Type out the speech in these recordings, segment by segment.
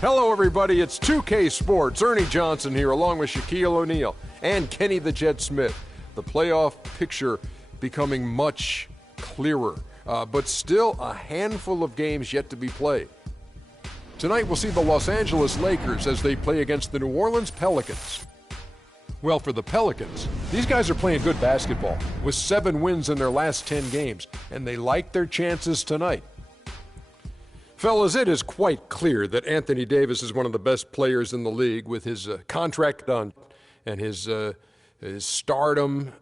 Hello, everybody. It's 2K Sports. Ernie Johnson here, along with Shaquille O'Neal and Kenny the Jet Smith. The playoff picture becoming much clearer, but still a handful of games yet to be played. Tonight, we'll see the Los Angeles Lakers as they play against the New Orleans Pelicans. Well, for the Pelicans, these guys are playing good basketball with 7 wins in their last 10 games, and they like their chances tonight. Fellas, it is quite clear that Anthony Davis is one of the best players in the league with his contract done and his stardom.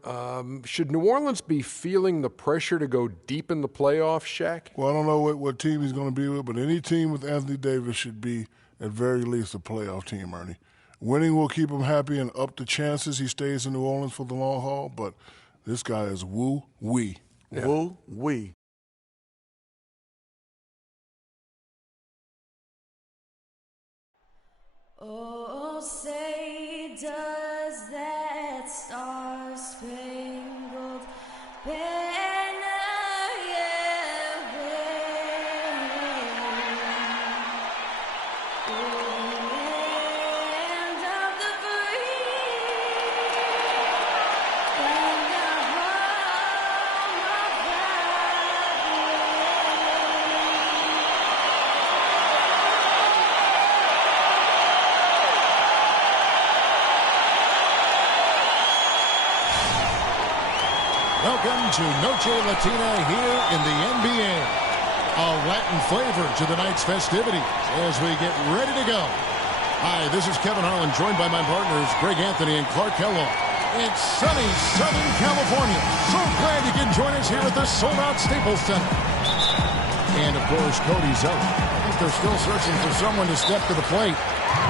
Should New Orleans be feeling the pressure to go deep in the playoffs, Shaq? Well, I don't know what team he's going to be with, but any team with Anthony Davis should be, at very least, a playoff team, Ernie. Winning will keep him happy and up the chances he stays in New Orleans for the long haul, but this guy is woo-wee. Yeah. Woo-wee. Oh, say does that star-spangled banner yet wave? Land of the free and the home of the Welcome to Noche Latina here in the NBA. A Latin flavor to the night's festivities as we get ready to go. Hi, this is Kevin Harlan, joined by my partners Greg Anthony and Clark Kellogg. It's sunny Southern California. So glad you can join us here at the sold-out Staples Center. And, of course, Cody's out. I think they're still searching for someone to step to the plate.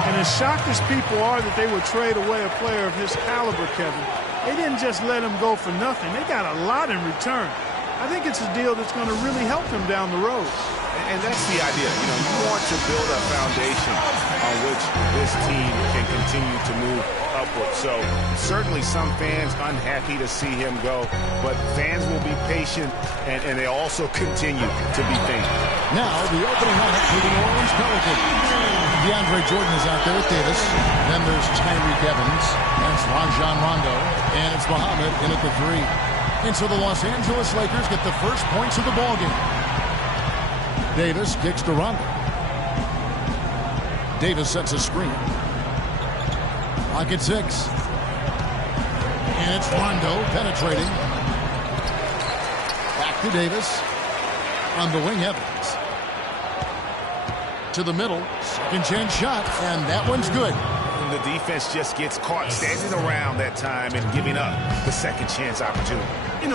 And as shocked as people are that they would trade away a player of his caliber, Kevin, they didn't just let him go for nothing. They got a lot in return. I think it's a deal that's going to really help him down the road. And that's the idea. You want to build a foundation on which this team can continue to move upward. So certainly some fans unhappy to see him go, but fans will be patient, and they also continue to be patient. Now the opening lineup for the New Orleans Pelicans. DeAndre Jordan is out there with Davis. Then there's Tyreek Evans. That's Rajon Rondo. And it's Muhammad in at the 3. And so the Los Angeles Lakers get the first points of the ballgame. Davis kicks to Rondo. Davis sets a screen. Clock at 6. And it's Rondo penetrating. Back to Davis. On the wing, Evans. To the middle. Second chance shot. And that one's good. And the defense just gets caught standing around that time and giving up the second chance opportunity.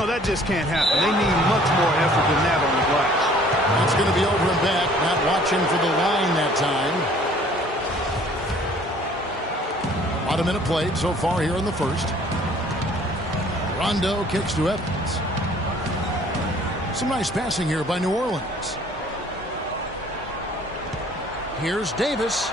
That just can't happen. They need much more effort than that on the glass. It's going to be over and back. Not watching for the line that time. About a minute played so far here in the first. Rondo kicks to Evans. Some nice passing here by New Orleans. Here's Davis.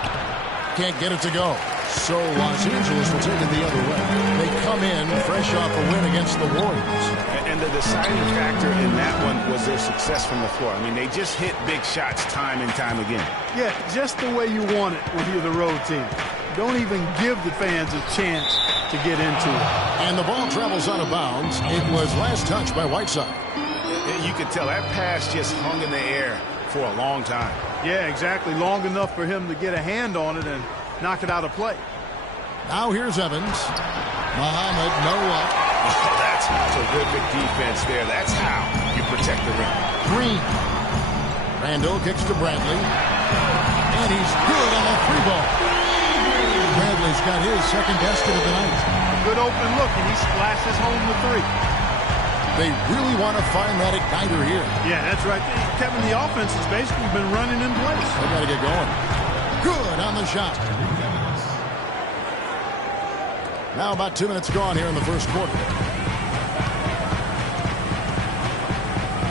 Can't get it to go. So Los Angeles will take it the other way. They come in fresh off a win against the Warriors. And the deciding factor in that one was their success from the floor. I mean, they just hit big shots time and time again. Yeah, just the way you want it when you're the road team. Don't even give the fans a chance to get into it. And the ball travels out of bounds. It was last touched by Whiteside. You could tell that pass just hung in the air for a long time. Yeah, exactly. Long enough for him to get a hand on it and knock it out of play. Now here's Evans. Muhammad, no up. Oh, that's terrific defense there. That's how you protect the rim. Green. Randall kicks to Bradley. And he's good on a free ball. Bradley's got his second basket of the night. A good open look, and he splashes home the 3. They really want to find that igniter here. Yeah, that's right. Kevin, the offense has basically been running in place. They got to get going. Good on the shot. Now about 2 minutes gone here in the first quarter.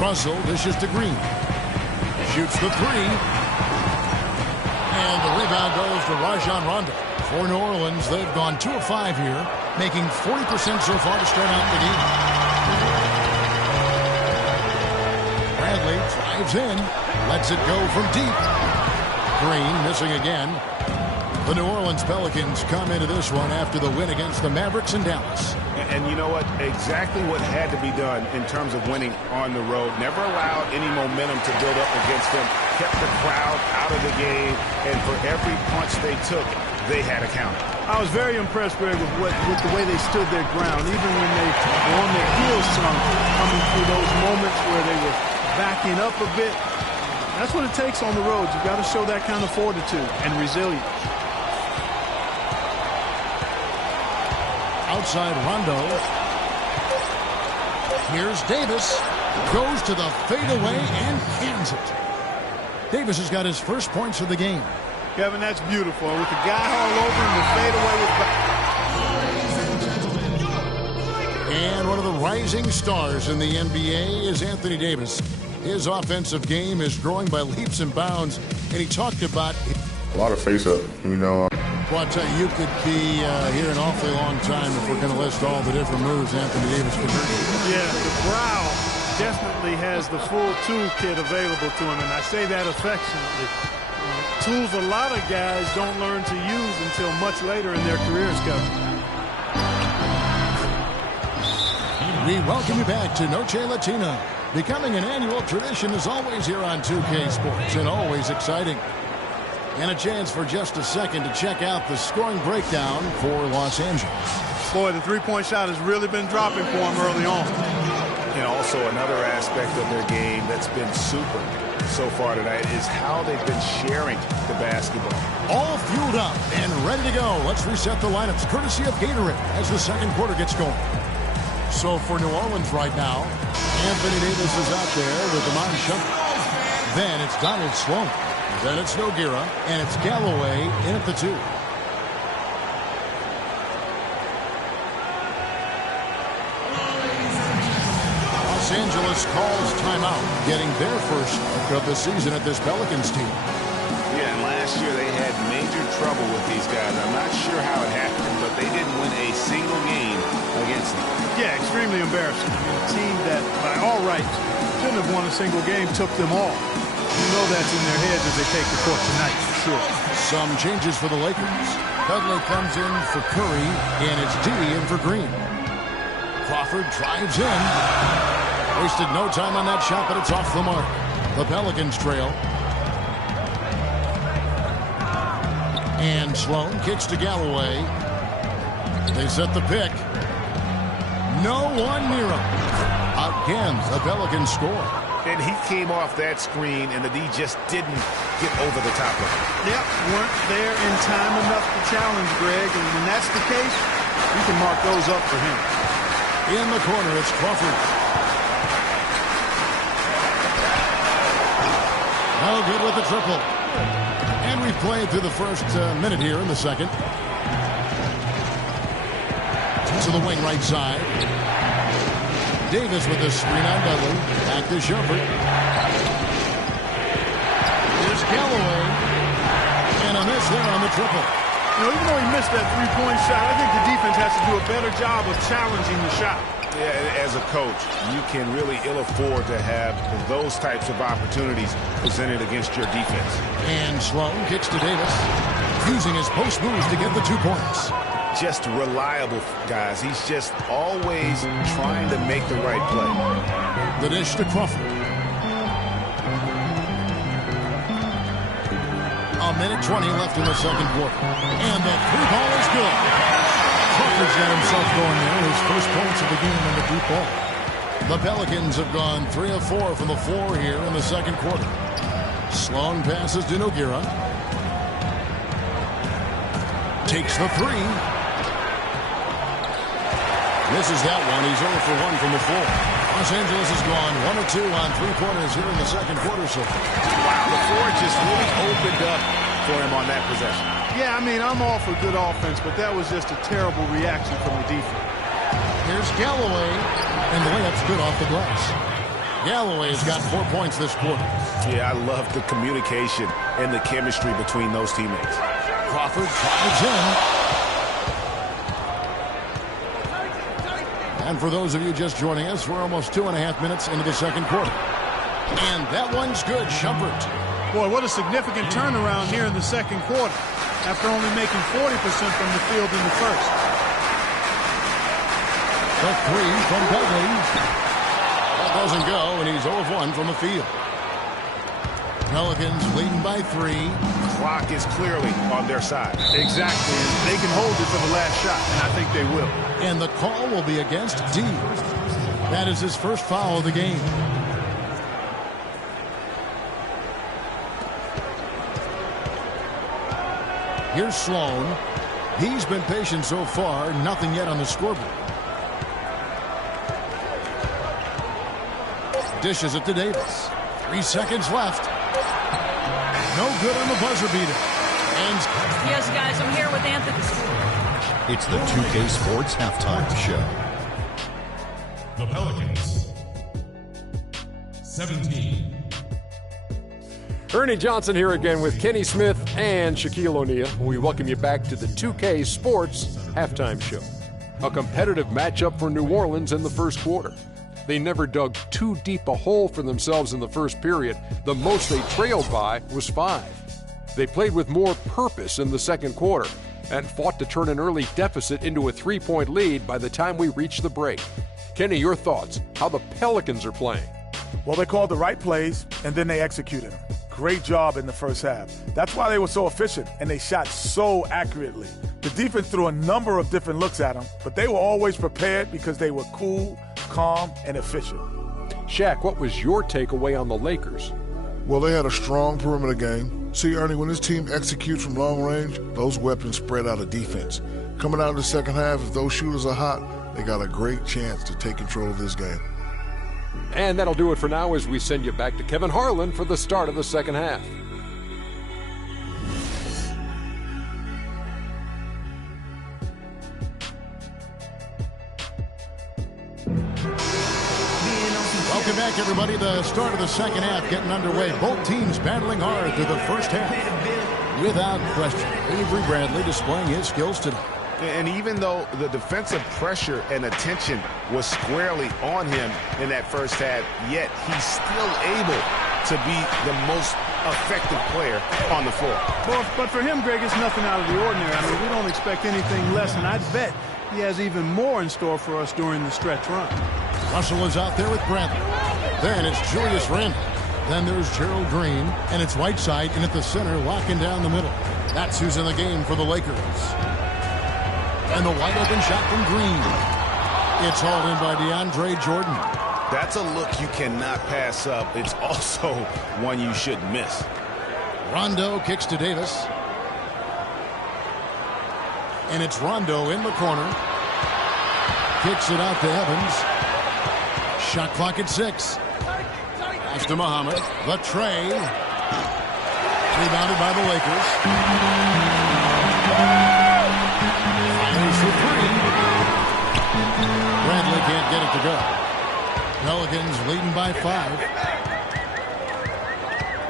Russell dishes to Green. Shoots the 3. And the rebound goes to Rajon Rondo. For New Orleans, they've gone 2 of 5 here, making 40% so far to start out the game. Bradley drives in, lets it go from deep. Green missing again. The New Orleans Pelicans come into this one after the win against the Mavericks in Dallas. And you know what? Exactly what had to be done in terms of winning on the road. Never allowed any momentum to build up against them. Kept the crowd out of the game. And for every punch they took, they had a counter. I was very impressed, Greg, with the way they stood their ground, even when they were on their heels some, coming through those moments where they were backing up a bit. That's what it takes on the road. You've got to show that kind of fortitude and resilience. Outside Rondo. Here's Davis. Goes to the fadeaway and cans it. Davis has got his first points of the game. Kevin, that's beautiful. With the guy all over him, the fadeaway was back. And one of the rising stars in the NBA is Anthony Davis. His offensive game is growing by leaps and bounds, and he talked about a lot of face-up, you know. Well, I tell you, you could be here an awfully long time if we're going to list all the different moves Anthony Davis can do. Yeah, the brow definitely has the full toolkit available to him, and I say that affectionately. Tools a lot of guys don't learn to use until much later in their careers, Kevin. We welcome you back to Noche Latina. Becoming an annual tradition is always here on 2K Sports, and always exciting. And a chance for just a second to check out the scoring breakdown for Los Angeles. Boy, the three-point shot has really been dropping for him early on. And also another aspect of their game that's been super so far tonight is how they've been sharing the basketball. All fueled up and ready to go. Let's reset the lineups courtesy of Gatorade as the second quarter gets going. So for New Orleans right now, Anthony Davis is out there with Iman Shumpert. Then it's Donald Sloan. Then it's Nogueira, and it's Galloway in at the 2. Los Angeles calls timeout, getting their first of the season at this Pelicans team. Yeah, and last year they had major trouble with these guys. I'm not sure how it happened, but they didn't win a single game against them. Yeah, extremely embarrassing. I mean, a team that, by all rights, shouldn't have won a single game, took them all. You know that's in their heads as they take the court tonight, for sure. Some changes for the Lakers. Dudley comes in for Curry, and it's D in for Green. Crawford drives in. Wasted no time on that shot, but it's off the mark. The Pelicans trail. And Sloan kicks to Galloway. They set the pick. No one near him. Again, the Pelicans score. And he came off that screen, and the D just didn't get over the top of it. Yep, weren't there in time enough to challenge Greg, and when that's the case, you can mark those up for him. In the corner, it's Crawford. No good with the triple. And we've played through the first minute here in the second. To the wing right side. Davis with the screen on Dudley. Back to Shumpert. Here's Galloway. And a miss there on the triple. You know, even though he missed that three-point shot, I think the defense has to do a better job of challenging the shot. Yeah, as a coach, you can really ill afford to have those types of opportunities presented against your defense. And Sloan kicks to Davis, using his post moves to get the 2 points. Just reliable, guys. He's just always trying to make the right play. The dish to Crawford. A minute 20 left in the second quarter. And the 3-ball is good. Crawford's got himself going there. His first points of the game in the deep ball. The Pelicans have gone 3 of 4 from the floor here in the second quarter. Sloan passes to Nogueira. Takes the 3. Misses that one. He's 0 for 1 from the floor. Los Angeles has gone 1 of 2 on 3-pointers here in the second quarter so far. Wow, the floor just really opened up for him on that possession. Yeah, I mean, I'm all for good offense, but that was just a terrible reaction from the defense. Here's Galloway, and the layup's good off the glass. Galloway's got 4 points this quarter. Yeah, I love the communication and the chemistry between those teammates. Crawford drives in. And for those of you just joining us, we're almost 2.5 minutes into the second quarter. And that one's good. Shumpert. Boy, what a significant turnaround here in the second quarter after only making 40% from the field in the first. The three from Dudley. That doesn't go, and he's 0 of 1 from the field. Pelicans leading by 3. Clock is clearly on their side. Exactly. And they can hold it for the last shot, and I think they will. And the call will be against D. That is his first foul of the game. Here's Sloan. He's been patient so far. Nothing yet on the scoreboard. Dishes it to Davis. 3 seconds left. No good on the buzzer beater. And Yes, guys, I'm here with Anthony. It's the 2K Sports Halftime Show. The Pelicans, 17. Ernie Johnson here again with Kenny Smith and Shaquille O'Neal. We welcome you back to the 2K Sports Halftime Show. A competitive matchup for New Orleans in the first quarter. They never dug too deep a hole for themselves in the first period. The most they trailed by was 5. They played with more purpose in the second quarter and fought to turn an early deficit into a 3-point lead by the time we reached the break. Kenny, your thoughts, how the Pelicans are playing? Well, they called the right plays, and then they executed them. Great job in the first half. That's why they were so efficient, and they shot so accurately. The defense threw a number of different looks at them, but they were always prepared because they were cool, calm, and efficient. Shaq, what was your takeaway on the Lakers? Well, they had a strong perimeter game. See, Ernie, when this team executes from long range, those weapons spread out of defense. Coming out of the second half, if those shooters are hot, they got a great chance to take control of this game. And that'll do it for now as we send you back to Kevin Harlan for the start of the second half. welcome back, everybody. The start of the second half getting underway. Both teams battling hard through the first half. Without question, Avery Bradley displaying his skills today. And even though the defensive pressure and attention was squarely on him in that first half, yet he's still able to be the most effective player on the floor. But for him, Greg, it's nothing out of the ordinary. I mean, we don't expect anything less, and I bet he has even more in store for us during the stretch run. Russell is out there with Bradley. Then it's Julius Randle. Then there's Gerald Green, and it's Whiteside, and at the center, locking down the middle. That's who's in the game for the Lakers. And the wide open shot from Green. It's hauled in by DeAndre Jordan. That's a look you cannot pass up. It's also one you should miss. Rondo kicks to Davis. And it's Rondo in the corner. Kicks it out to Evans. Shot clock at 6. Pass to Muhammad. The tray. Rebounded by the Lakers. Fires for 3. Bradley can't get it to go. Pelicans leading by 5.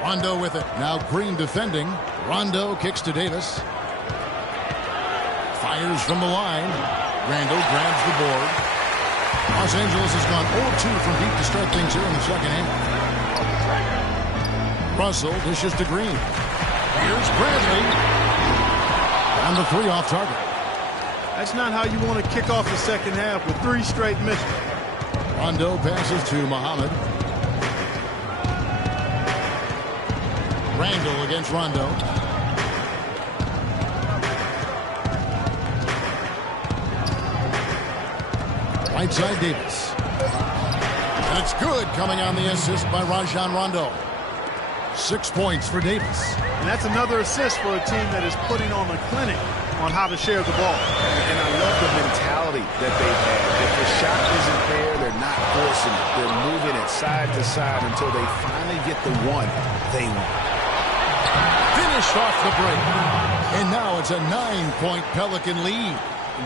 Rondo with it. Now Green defending. Rondo kicks to Davis. Fires from the line. Randle grabs the board. Los Angeles has gone 0-2 from deep to start things here in the second half. Russell dishes to Green. Here's Bradley. And the 3 off target. That's not how you want to kick off the second half with 3 straight misses. Rondo passes to Muhammad. Randle against Rondo. Whiteside Davis. And it's good, coming on the assist by Rajon Rondo. 6 points for Davis. And that's another assist for a team that is putting on a clinic on how to share the ball. And I love the mentality that they've had. If the shot isn't there, they're not forcing it. They're moving it side to side until they finally get the one they want. Finished off the break. And now it's a 9-point Pelican lead.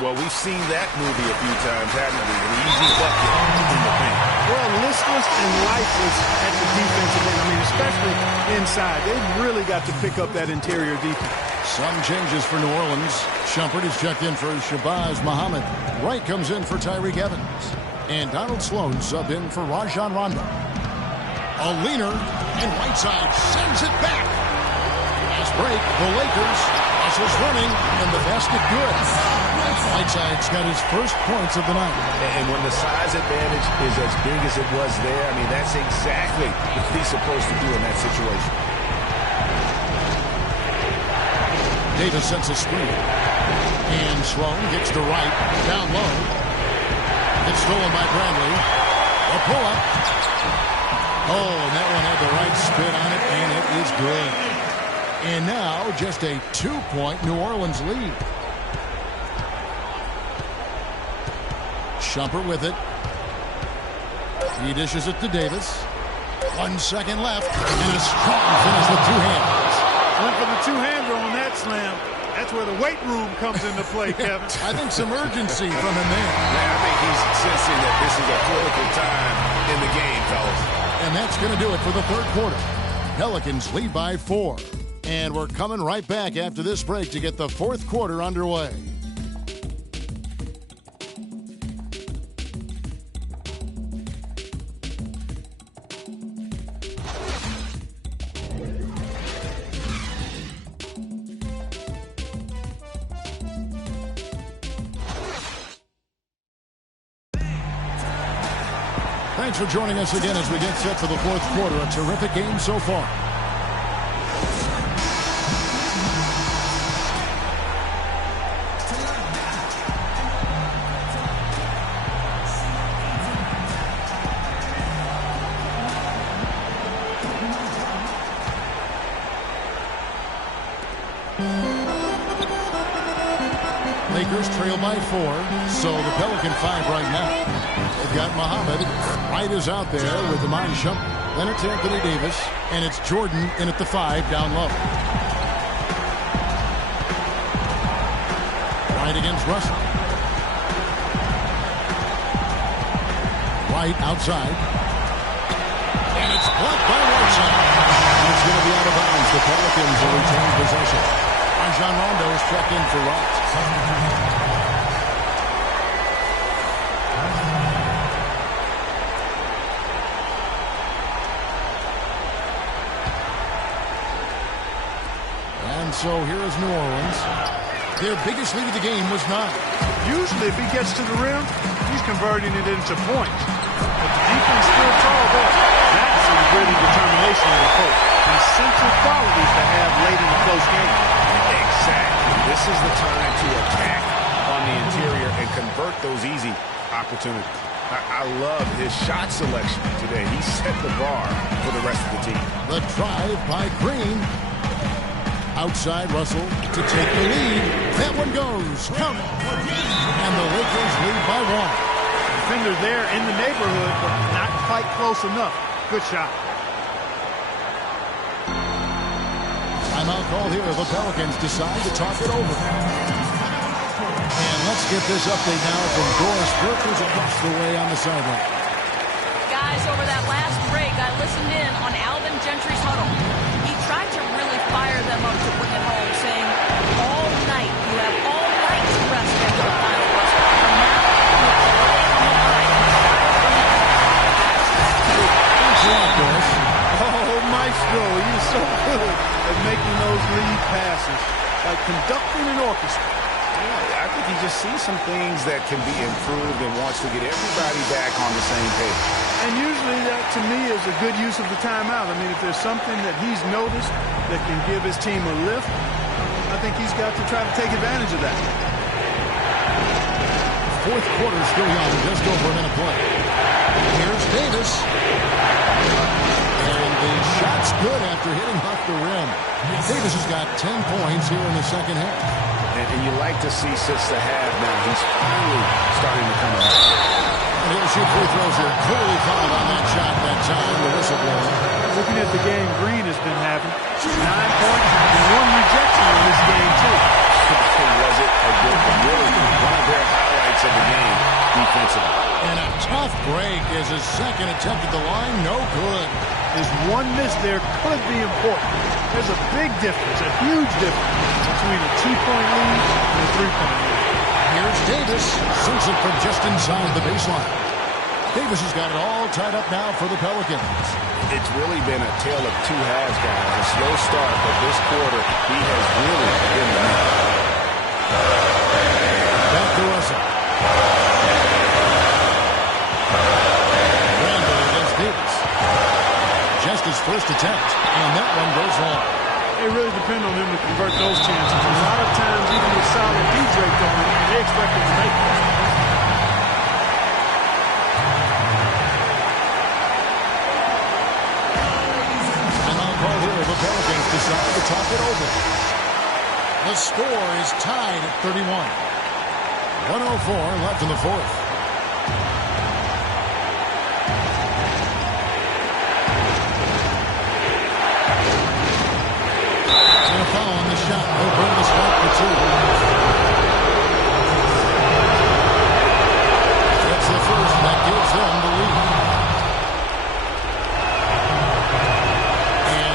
Well, we've seen that movie a few times, haven't we? An easy bucket in the paint. Well, listless and lifeless at the defensive end. I mean, especially inside. They've really got to pick up that interior defense. Some changes for New Orleans. Shumpert is checked in for Shabazz Muhammad. Wright comes in for Tyreke Evans. And Donald Sloan sub in for Rajon Rondo. A leaner, and Whiteside sends it back. Fast break, the Lakers. Russell's running, and the basket good. Whiteside's got his first points of the night. And when the size advantage is as big as it was there, I mean, that's exactly what he's supposed to do in that situation. Davis sets a screen. And Sloan gets to right, down low. It's stolen by Bradley. A pull-up. Oh, and that one had the right spin on it, and it is good. And now, just a 2-point New Orleans lead. Shumpert with it. He dishes it to Davis. 1 second left, and a strong finish with two hands. Went for the two-hander on that slam. That's where the weight room comes into play, Kevin. I think some urgency from him there. Yeah, I think he's sensing that this is a critical time in the game, fellas. And that's going to do it for the third quarter. Pelicans lead by 4. And we're coming right back after this break to get the fourth quarter underway. Thanks for joining us again as we get set for the fourth quarter. A terrific game so far. Lakers trail by 4, so the Pelican 5 right now. They've got Muhammad. Wright is out there with the mind Shumpert. Then it's Anthony Davis, and it's Jordan in at the 5 down low. Wright against Russell. Wright outside. And it's blocked by Whiteside. And it's going to be out of bounds. The Pelicans will retain possession. Rajon Rondo is checked in for Wright. And so here is New Orleans. Their biggest lead of the game was 9. Usually if he gets to the rim, he's converting it into points. But the defense still tall there. That's some gritty determination in the coach. Essential qualities to have late in the close game. Exactly. This is the time to attack on the interior and convert those easy opportunities. I love his shot selection today. He set the bar for the rest of the team. The drive by Green. Outside Russell to take the lead. That one goes. Count it. And the Lakers lead by 1. Defender there in the neighborhood, but not quite close enough. Good shot. Timeout call here. The Pelicans decide to talk it over. And let's get this update now from Doris Burke, who's across the way on the sideline. Guys, over that last break, I listened in on Alvin Gentry's huddle. He tried to really fire them up to bring it home, saying, all night, you have all night to rest after the final buzzer. From now, you have to lay it on the line and try to bring it home. Thanks a lot, Doris. Oh, Maestro, you're so good at making those lead passes, like conducting an orchestra. Yeah, I think he just sees some things that can be improved and wants to get everybody back on the same page. And usually that, to me, is a good use of the timeout. I mean, if there's something that he's noticed that can give his team a lift, I think he's got to try to take advantage of that. Fourth quarter still young, just over a minute play. Here's Davis. And the shot's good after hitting off the rim. Davis has got 10 points here in the second half. And you like to see since the half now, he's finally starting to come up. And he'll shoot free throws here. Clearly fouled on that shot that time, the whistleblower. Looking at the game Green has been having, 9 points and 1 rejection in this game, too. Was it a good one? Really one of their highlights of the game defensively. And a tough break as his second attempt at the line, no good. His one miss there could be important. There's a big difference, a huge difference between a 2-point lead and a 3-point lead. Here's Davis, sinks it from just inside the baseline. Davis has got it all tied up now for the Pelicans. It's really been a tale of two halves, guys. A slow start, but this quarter, he has really been the man. Back to Russell. Randall against Davis. Just his first attempt, and that one goes long. They really depend on him to convert those chances. A lot of times, even with solid D draped on him, they expect him to make it. The Pelicans decide to talk it over. The score is tied at 31. 1:04 left in the fourth. And a foul on the shot. They'll bring the strike for two. That's the first that gives them the lead.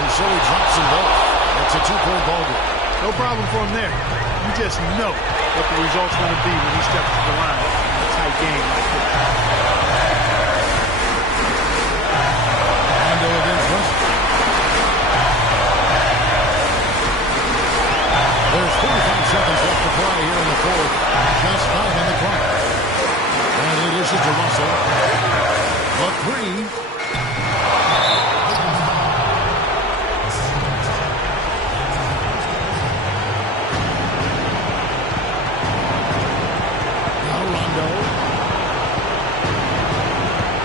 So he drops them both. It's a two-point ball game. No problem for him there. You just know what the result's going to be when he steps to the line in a tight game like this. Rondo against Russell. There's 45 seconds left to play here in the fourth. Just 5 on the clock. Bradley dishes to Russell. A three.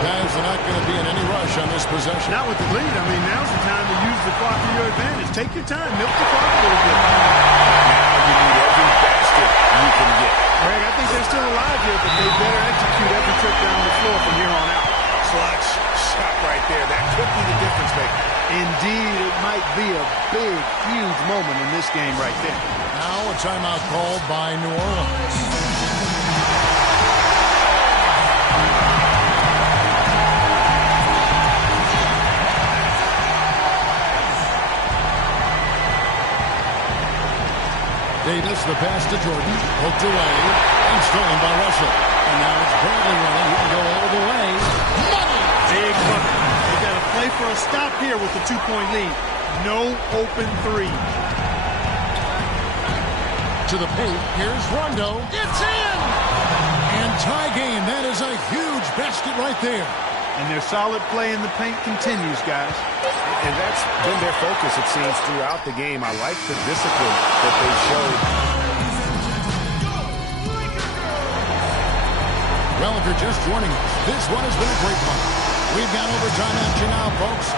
Guys are not going to be in any rush on this possession. Not with the lead. I mean, now's the time to use the clock to your advantage. Take your time. Milk the clock a little bit. Now you need every basket you can get. Greg, I think they're still alive here, but they better execute every trip down the floor from here on out. Clutch shot right there. That could be the difference maker. Indeed, it might be a big, huge moment in this game right there. Now a timeout called by New Orleans. Davis, the pass to Jordan, poked away, and stolen by Russell. And now it's Bradley running. He can go all the way. Money! Big money. They got to play for a stop here with the 2-point lead. No open three. To the paint. Here's Rondo. It's in! And tie game. That is a huge basket right there. And their solid play in the paint continues, guys. And that's been their focus, it seems, throughout the game. I like the discipline that they showed. Well, if you're just joining us, this one has been a great one. We've got overtime action now, folks.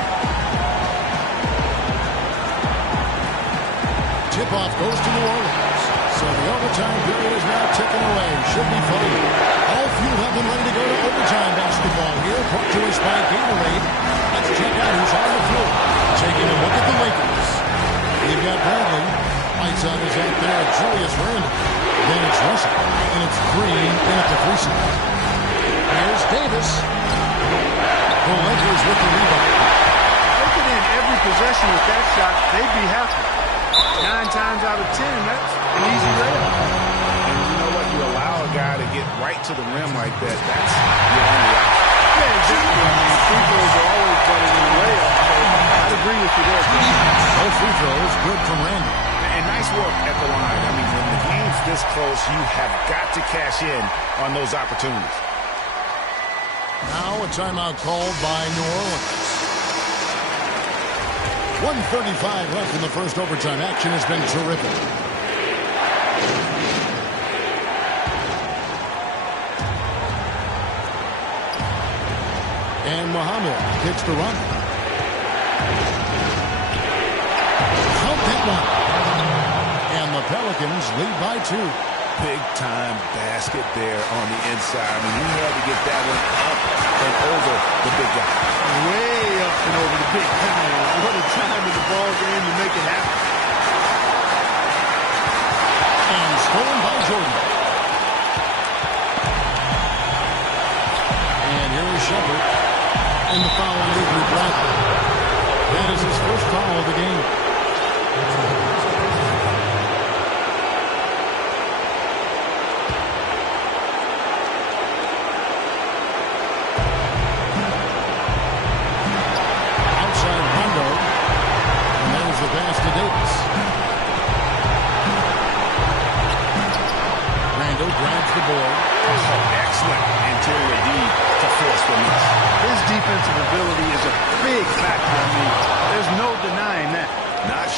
Tip-off goes to New Orleans. So the overtime period is now ticking away. Should be fun. All fueled up and ready to go to overtime basketball here. Brought to us by Gatorade. Let's check out who's on the floor. Taking a look at the Lakers. We've got Bradley. Lights out is out there. Julius Randle. Then it's Russell. And it's Green in at the 3 slot. Here's Davis. The Lakers with the rebound. They get in every possession with that shot, they'd be happy. 9 times out of 10, that's an easy layup. And you know what? You allow a guy to get right to the rim like that. That's your only option. Yeah, exactly. I mean, free throws are always better than a layup. So I'd agree with you there. Both free throws good from Randle. And nice work at the line. I mean, when the game's this close, you have got to cash in on those opportunities. Now a timeout called by New Orleans. 1:35 left in the first overtime. Action has been terrific. And Muhammad kicks to run. Count that one. And the Pelicans lead by 2. Big-time basket there on the inside. I mean, he had to get that one up and over the big guy. Way up and over the big guy. What a time in the ball game to make it happen. And stolen by Jordan. And here is Shepard. And the foul on Avery Bradley. That is his first foul of the game.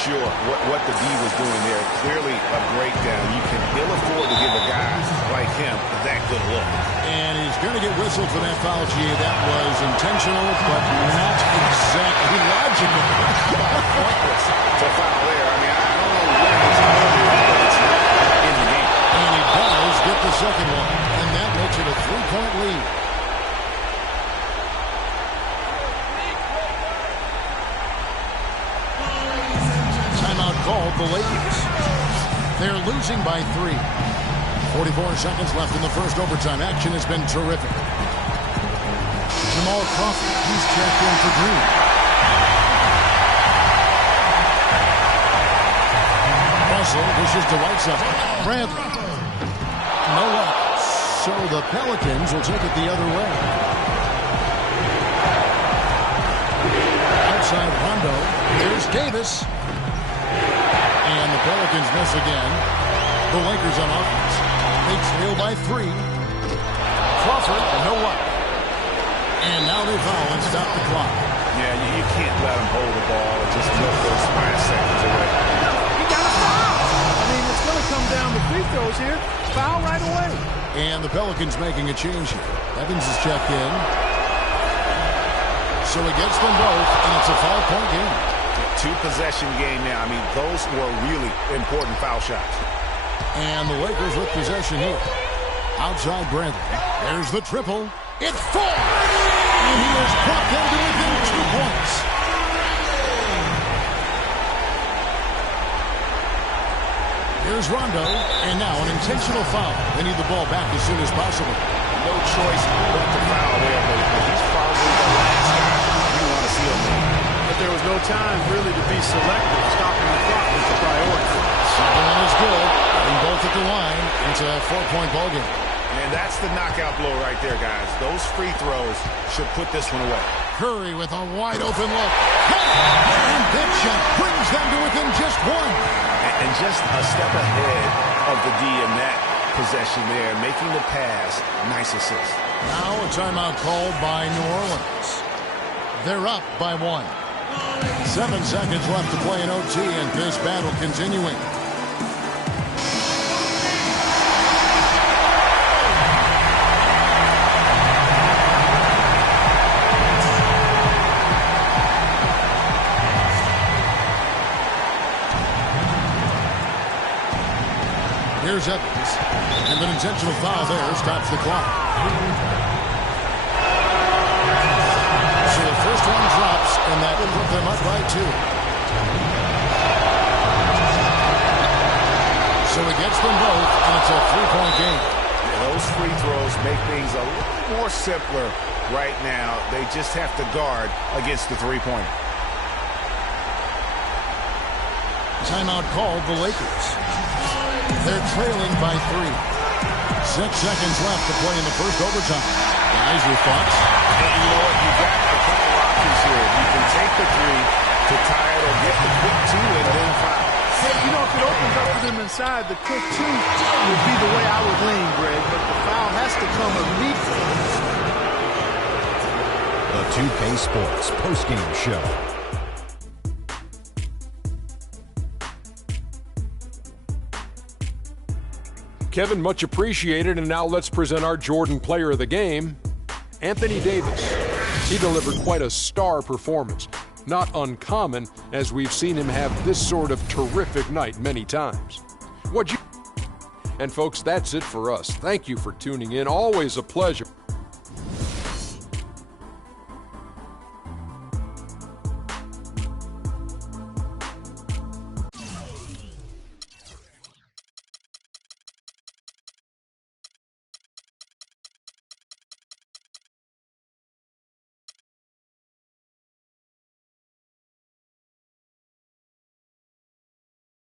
sure what the D was doing there. Clearly a breakdown. You can ill afford to give a guy like him that good look. And he's going to get whistled for that foul, G. That was intentional, but not exactly logical. Pointless to foul there. I mean, I don't know what he's going to do, but it's not in the game. And he does get the second one, and that makes it a 3-point lead. Timeout called the Lakers. They're losing by 3. 44 seconds left in the first overtime. Action has been terrific. Jamal Crawford, he's checked in for Green. Russell dishes to Whiteside. Bradley. No luck. So the Pelicans will take it the other way. Outside Rondo. There's Davis. And the Pelicans miss again. The Lakers on offense. They trail by 3. Crawford, no luck. And now they foul and stop the clock. Yeah, you can't let them hold the ball and just milk those 5 seconds away. You got a foul. I mean, it's going to come down to free throws here. Foul right away. And the Pelicans making a change here. Evans is checked in. So he gets them both, and it's a 5-point game. 2-possession game now. I mean, those were really important foul shots. And the Lakers with possession here. Outside Bradley. There's the triple. It's 4! And he has brought them to within 2 points. Here's Rondo. And now an intentional foul. They need the ball back as soon as possible. No choice but to foul there, but he's probably the last guy you want to see him make. But there was no time really to be selective. Stopping the clock was the priority. Second one is good. And both at the line. It's a 4-point ballgame. And that's the knockout blow right there, guys. Those free throws should put this one away. Curry with a wide open look. And that shot brings them to within just 1. And just a step ahead of the D in that possession there, making the pass. Nice assist. Now a timeout called by New Orleans. They're up by 1. 7 seconds left to play in OT, and this battle continuing. Here's Evans. And an intentional foul there stops the clock. So the first one drops, and that would put them up by 2. So he gets them both, and it's a 3-point game. Yeah, those free throws make things a little more simpler right now. They just have to guard against the 3-pointer. Timeout called the Lakers. They're trailing by 3. 6 seconds left to play in the first overtime. Guys, your thoughts? And you know what? You got a couple options here. You can take the 3 to tie it or get the quick 2 and then foul. Hey, you know, if it opens up for them inside, the quick 2 would be the way I would lean, Greg. But the foul has to come immediately. The 2K Sports postgame show. Kevin, much appreciated. And now let's present our Jordan player of the game, Anthony Davis. He delivered quite a star performance. Not uncommon, as we've seen him have this sort of terrific night many times. And folks, that's it for us. Thank you for tuning in. Always a pleasure.